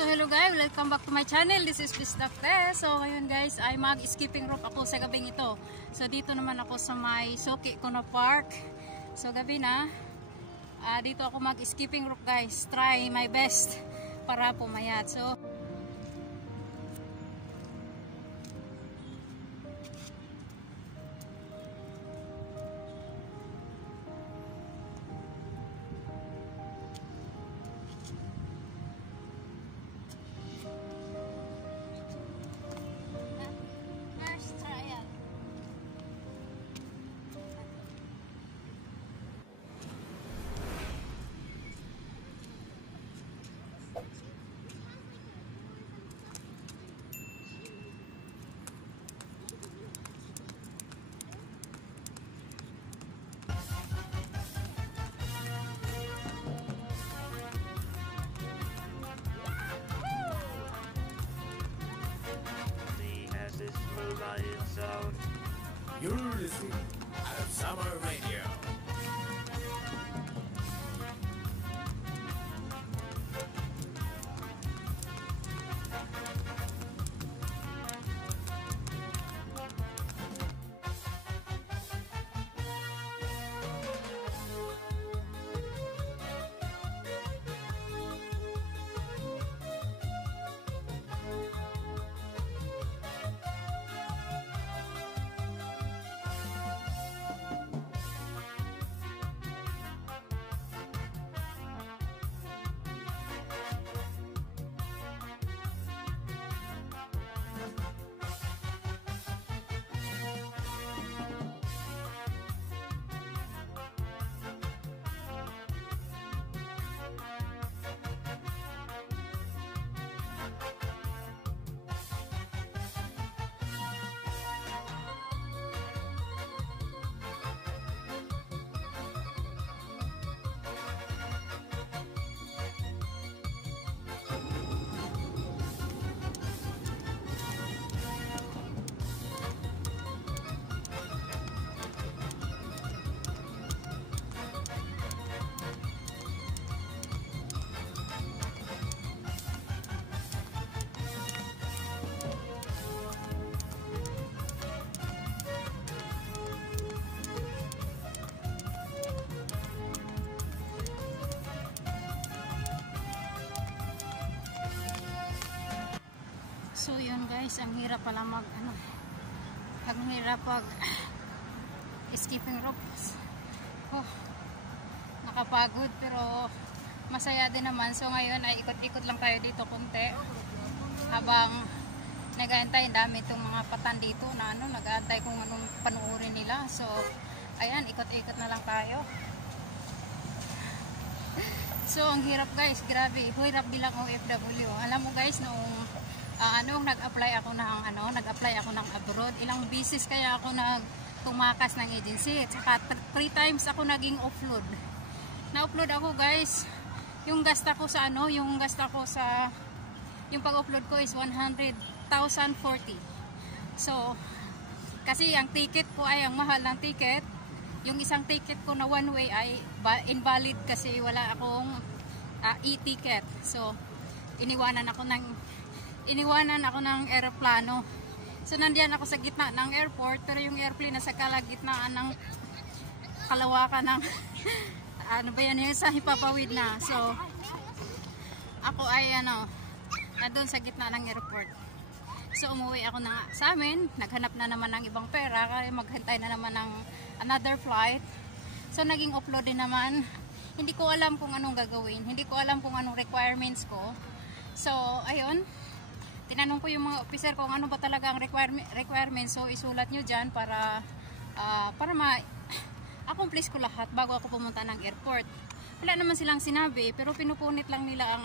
So hello guys, welcome back to my channel. This is Bisdakte. So ngayon guys ay mag-skipping rope ako sa gabing ito. So dito naman ako sa may Soki Kono Park. So gabi na. Dito ako mag-skipping rope guys. Try my best para pumayat. So You're listening at Summer Radio. So yun guys, ang hirap pala ang hirap pag skipping rope. Nakapagod pero masaya din naman. So ngayon ay ikot-ikot lang tayo dito konti habang nag-aantay. Dami itong mga patan dito na nag-aantay kung anong panuorin nila. So ayan, ikot-ikot na lang tayo. So ang hirap guys, grabe, hirap bilang OFW. Alam mo guys, noong nag-apply ako ng abroad. Ilang beses kaya ako tumakas ng agency. Saka 3 times ako naging offload. Na-upload ako guys. Yung pag-upload ko is 100,040. So kasi ang ticket ko ay ang mahal ng ticket. Yung isang ticket ko na one way ay invalid kasi wala akong e-ticket. So iniwanan ako ng eroplano. So nandiyan ako sa gitna ng airport pero yung airplane nasa kalagitnaan ng kalawakan ng yung sa hipapawid na. So ako ay nandun sa gitna ng airport. So umuwi ako sa amin, naghanap na naman ng ibang pera kaya maghantay na naman ng another flight. So naging offload din naman. Hindi ko alam kung anong gagawin, hindi ko alam kung anong requirements ko. So ayun, tinanong ko yung mga officer kung ano ba talaga ang requirements. So isulat nyo dyan para ma-accomplish ko lahat bago ako pumunta ng airport. Wala naman silang sinabi pero pinupunit lang nila ang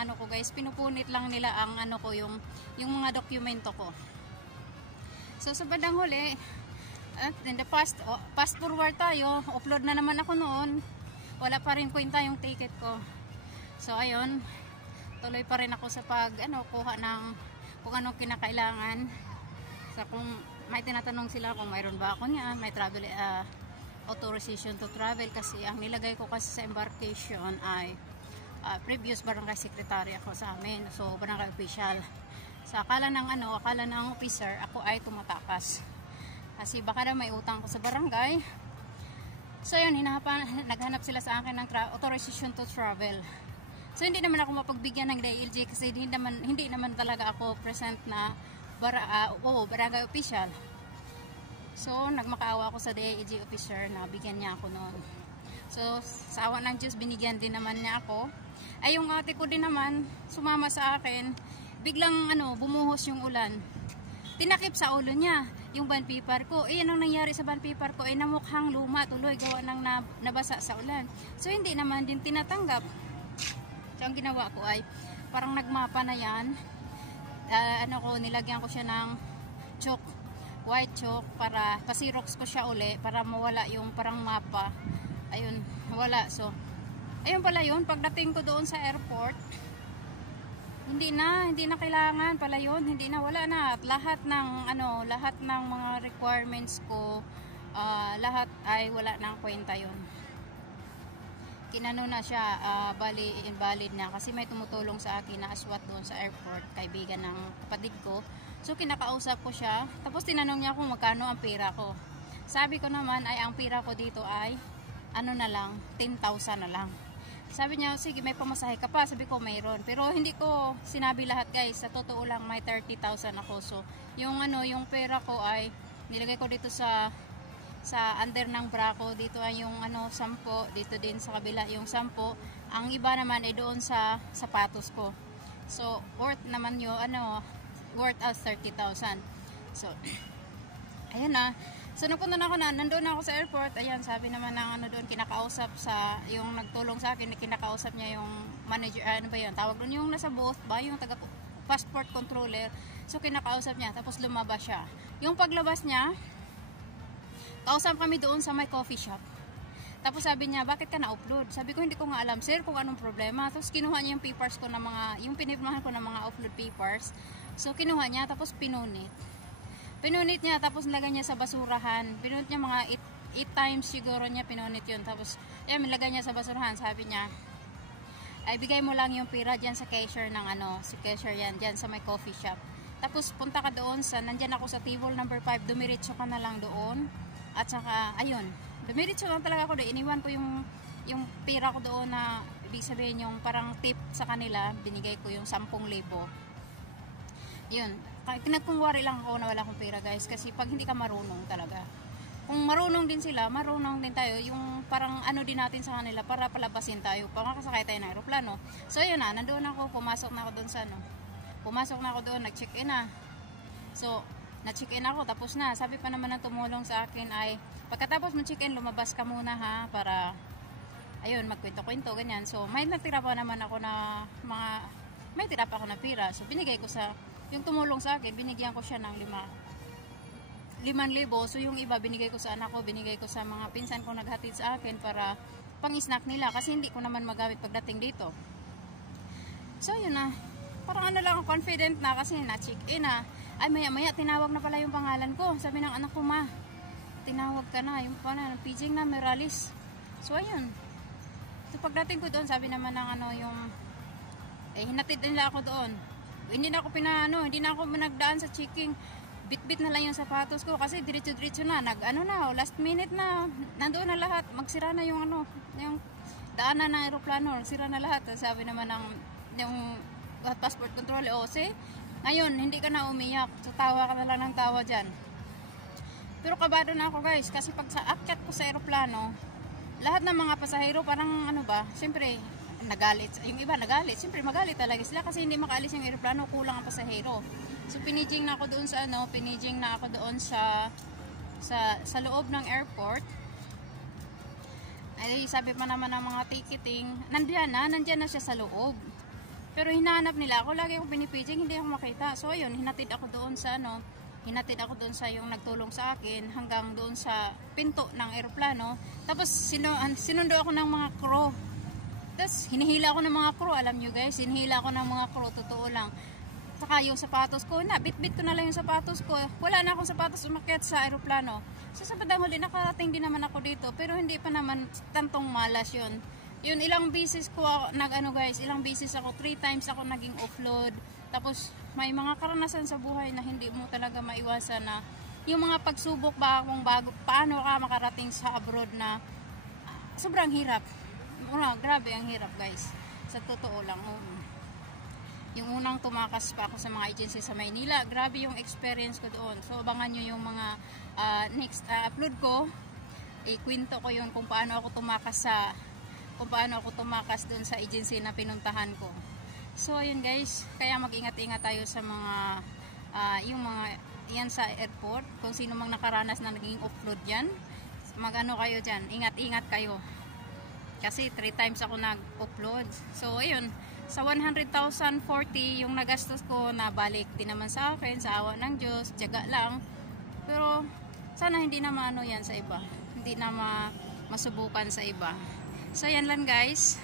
yung mga dokumento ko. So sa bandang huli, in the past forward tayo, upload na naman ako noon. Wala pa rin kwenta yung ticket ko. So ayun, tuloy pa rin ako sa kuha ng kung anong kinakailangan. So kung may tinatanong sila kung mayroon ba ako niya, may travel authorization to travel kasi ang nilagay ko kasi sa embarkation ay previous barangay secretary ako sa amin. So barangay official. Sa akala ng officer, ako ay tumatakas. Kasi baka na may utang ko sa barangay. So yun, naghanap sila sa akin ng authorization to travel. So hindi naman ako mapagbigyan ng DILG kasi hindi naman talaga ako present na barangay official. So nagmakaawa ako sa DILG officer na bigyan niya ako noon. So sa awa ng Diyos, binigyan din naman niya ako. Ay yung ate ko din naman sumama sa akin. Biglang bumuhos yung ulan. Tinakip sa ulo niya yung van paper ko. Yan ang nangyari sa van paper ko, ay namukhang luma tuloy gawa ng nabasa sa ulan. So hindi naman din tinatanggap. So ang ginawa ko ay parang nagmapa na yan. Nilagyan ko siya ng chalk, white chalk, para pasirox ko siya uli para mawala yung parang mapa. Ayun, wala. So ayun pala yun, pagdating ko doon sa airport, hindi na kailangan pala yun, wala na. At lahat ng mga requirements ko, lahat ay wala nang kwenta yun. Kinano na siya, bali invalid na kasi may tumutulong sa akin na aswat doon sa airport, kaibigan ng kapatid ko. So kinakausap ko siya, tapos tinanong niya kung magkano ang pera ko. Sabi ko naman ay ang pera ko dito ay 10,000 na lang. Sabi niya, sige, may pamasahe ka pa. Sabi ko, mayroon. Pero hindi ko sinabi lahat, guys. Sa totoo lang, may 30,000 ako. So yung pera ko ay nilagay ko dito sa under ng bra ko. Dito ay yung 10, dito din sa kabila yung 10. Ang iba naman ay doon sa sapatos ko. So worth naman yung worth as 30,000. So ayan na. So napunta na ako nandoon ako sa airport. Ayan, sabi naman ng doon, kinakausap sa yung nagtulong sa akin, kinakausap niya yung manager, tawag doon yung nasa booth ba, yung taga passport controller. So kinakausap niya, tapos lumabas siya. Yung paglabas niya, kausap kami doon sa my coffee shop. Tapos sabi niya, bakit ka na-upload? Sabi ko, hindi ko nga alam, sir, kung anong problema. Tapos kinuha niya yung papers ko yung pinipirmahan ko ng mga upload papers. So kinuha niya, tapos pinunit niya, tapos nilagay niya sa basurahan. Pinunit niya mga 8 times siguro niya pinunit yun. Tapos nilagay niya sa basurahan. Sabi niya, ay bigay mo lang yung pera dyan sa cashier ng si cashier yan, dyan sa my coffee shop. Tapos punta ka doon nandyan ako sa table number 5, dumiretso ka na lang doon. At saka, ayun, dumiretso lang talaga ako doon. Iniwan ko yung pera ko doon na, ibig sabihin yung parang tip sa kanila, binigay ko yung 10,000. Yun, pinagkungwari lang ako na wala akong pera, guys, kasi pag hindi ka marunong talaga, kung marunong din sila, marunong din tayo, yung parang din natin sa kanila para palabasin tayo, makakasakay tayo ng aeroplano. So ayun na, nandoon ako, pumasok na ako doon nag-check-in na. So na-check-in ako, tapos na, sabi pa naman ng tumulong sa akin ay, pagkatapos mo check-in, lumabas ka muna ha, para ayun, magkwento-kwento, ganyan. So may nagtira pa naman ako may tira pa ako na pera. So binigay ko yung tumulong sa akin, binigyan ko siya ng 5,000. So yung iba binigay ko sa anak ko, binigay ko sa mga pinsan ko naghatid sa akin para pang-snack nila kasi hindi ko naman magamit pagdating dito. So yun na, parang lang, confident na kasi na-check-in na. Ay maya-maya tinawag na pala yung pangalan ko. Sabi ng anak ko, ma, tinawag ka na, yung Pijing na Meralis. So ayun. So pagdating ko doon, sabi naman ng hinatid nila ako doon. Hindi na ako nagdaan sa checking. Bit-bit na lang yung sapatos ko kasi diretso-diretso na. Last minute na. Nandoon na lahat. Magsira na yung daanan ng aeroplano. Magsira na lahat. Sabi naman yung passport control, ngayon, hindi ka na umiyak. So, tawa ka na lang ng tawa dyan. Pero kabado na ako, guys. Kasi pag sa akyat ko sa aeroplano, lahat ng mga pasahero parang siyempre, nagalit. Yung iba nagalit. Siyempre magalit talaga sila kasi hindi makaalis yung aeroplano, kulang ang pasahero. So pinijing na ako doon sa loob ng airport. Ay sabi pa naman ng mga ticketing, nandiyan na siya sa loob. Pero hinahanap nila ako, lagi akong pinipijing, hindi ako makita. So ayun, hinatid ako doon sa yung nagtulong sa akin hanggang doon sa pinto ng aeroplano. Tapos sinundo ako ng mga crew. Tapos hinihila ako ng mga crew, alam nyo guys, totoo lang. Saka yung sapatos ko, bit-bit ko na lang yung sapatos ko. Wala na akong sapatos umakyat sa aeroplano. So sa bandang huli, nakarating din naman ako dito, pero hindi pa naman tantong malas yun. Yun, ilang beses ko nag-ano guys, ilang beses ako, 3 times ako naging offload. Tapos may mga karanasan sa buhay na hindi mo talaga maiwasan na yung mga pagsubok ba kung bago, paano ka makarating sa abroad na sobrang hirap. Grabe ang hirap guys. Sa totoo lang. Yung unang tumakas pa ako sa mga agency sa Maynila, grabe yung experience ko doon. So abangan nyo yung mga next upload ko. Ikwento ko yun kung paano ako tumakas doon sa agency na pinuntahan ko. So ayun guys, kaya mag-ingat-ingat tayo sa mga yung mga yan sa airport. Kung sino mang nakaranas na naging offload yan, mag-ano kayo dyan, ingat-ingat kayo. Kasi 3 times ako nag-upload. So ayun, sa 100,040 yung nagastos ko, nabalik din naman sa akin, sa awa ng Diyos, tiyaga lang. Pero sana hindi na maano yan sa iba, hindi na masubukan sa iba. So yan lang guys.